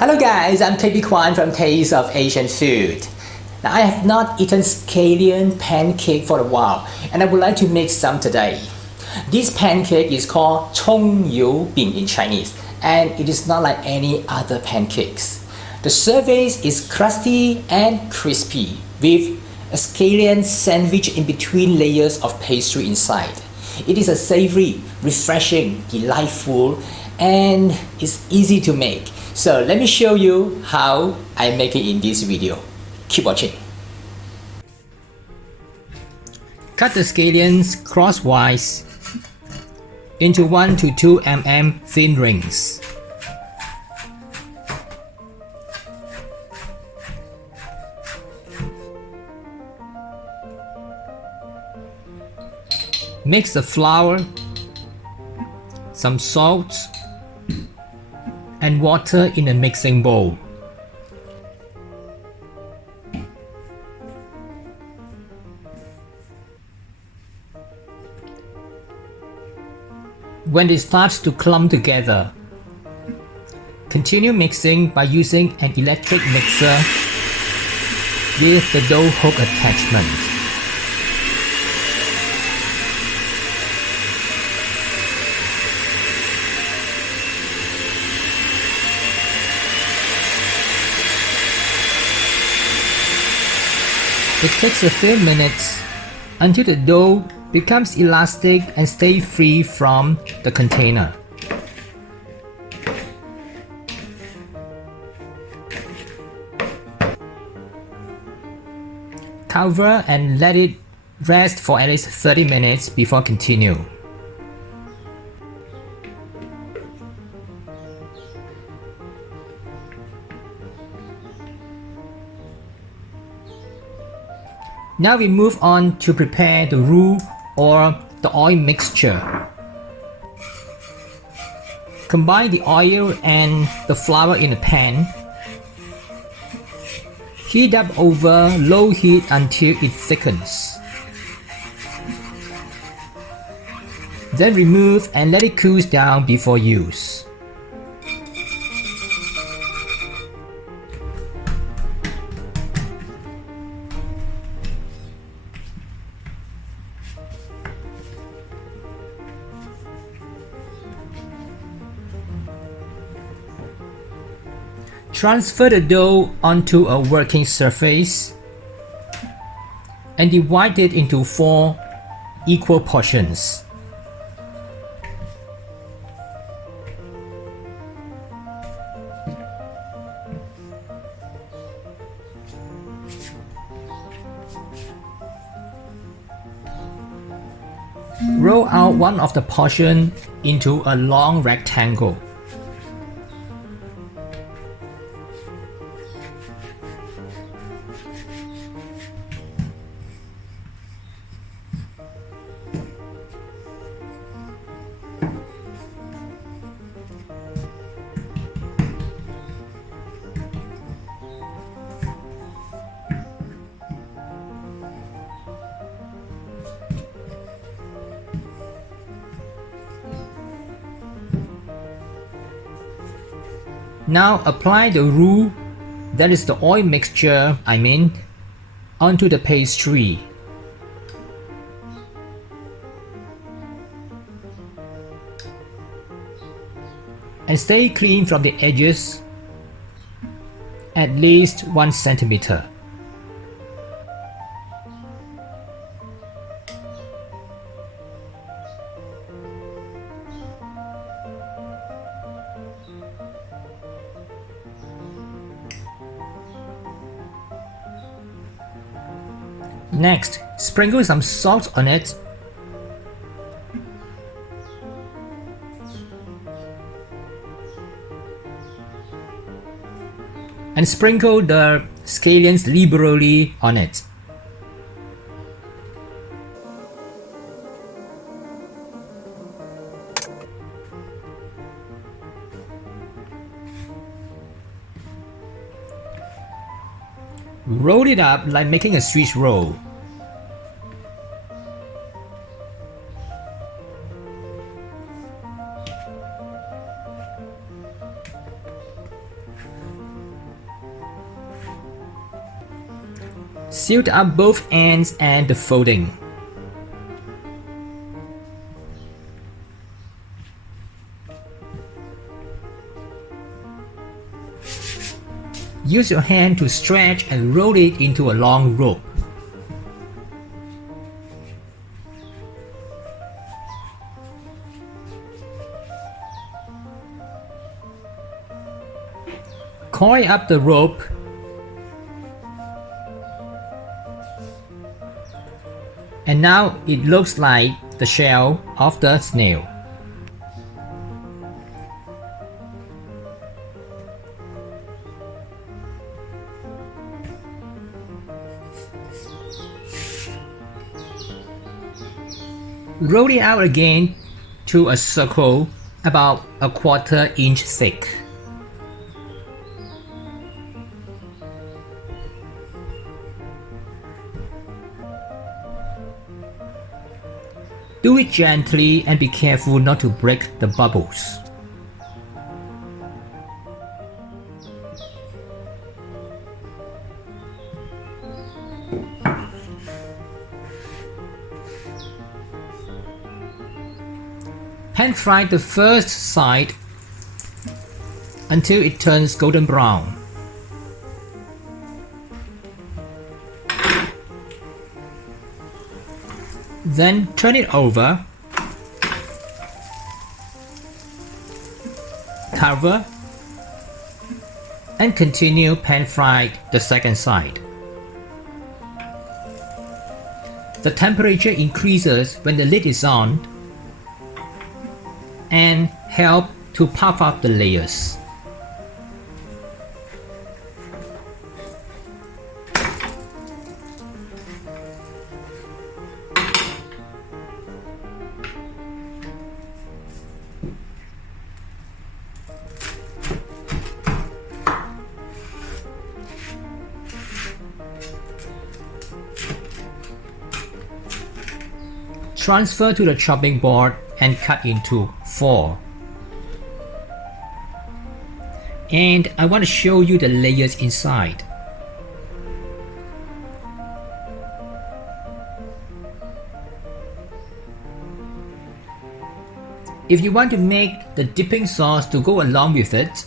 Hello guys, I'm KB Kwan from Taste of Asian Food. Now I have not eaten scallion pancake for a while and I would like to make some today. This pancake is called Cong You Bing in Chinese and it is not like any other pancakes. The surface is crusty and crispy with a scallion sandwich in between layers of pastry inside. It is a savory, refreshing, delightful, and it's easy to make. So let me show you how I make it in this video. Keep watching. Cut the scallions crosswise into 1 to 2 mm thin rings. Mix the flour, some salt, and water in a mixing bowl. When it starts to clump together, continue mixing by using an electric mixer with the dough hook attachment. It takes a few minutes until the dough becomes elastic and stays free from the container. Cover and let it rest for at least 30 minutes before continue. Now we move on to prepare the roux or the oil mixture. Combine the oil and the flour in a pan. Heat up over low heat until it thickens. Then remove and let it cool down before use. Transfer the dough onto a working surface and divide it into 4 equal portions. Roll out one of the portions into a long rectangle. Now apply the roux, that is the oil mixture onto the pastry. And stay clean from the edges, at least 1 centimeter. Next, sprinkle some salt on it. And sprinkle the scallions liberally on it. Roll it up like making a Swiss roll. Sealed up both ends and the folding. Use your hand to stretch and roll it into a long rope. Coil up the rope and now it looks like the shell of the snail. Roll it out again to a circle about a 1/4 inch thick. Do it gently and be careful not to break the bubbles. Pan fry the first side until it turns golden brown. Then turn it over, cover, and continue pan fry the second side. The temperature increases when the lid is on and help to puff up the layers. Transfer to the chopping board and cut into 4. And I want to show you the layers inside. If you want to make the dipping sauce to go along with it,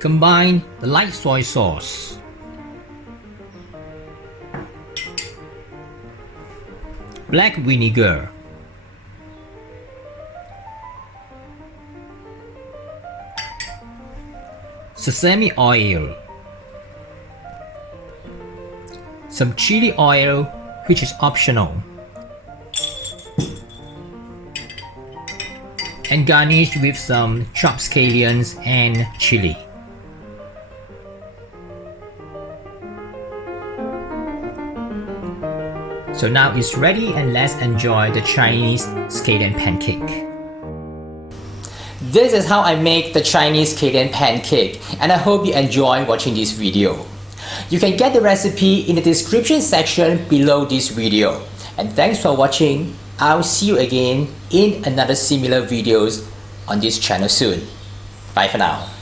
combine the light soy sauce, black vinegar, sesame oil, some chili oil, which is optional, and garnish with some chopped scallions and chili. So now it's ready and let's enjoy the Chinese scallion pancake. This is how I make the Chinese scallion pancake, and I hope you enjoy watching this video. You can get the recipe in the description section below this video. And thanks for watching. I'll see you again in another similar videos on this channel soon. Bye for now.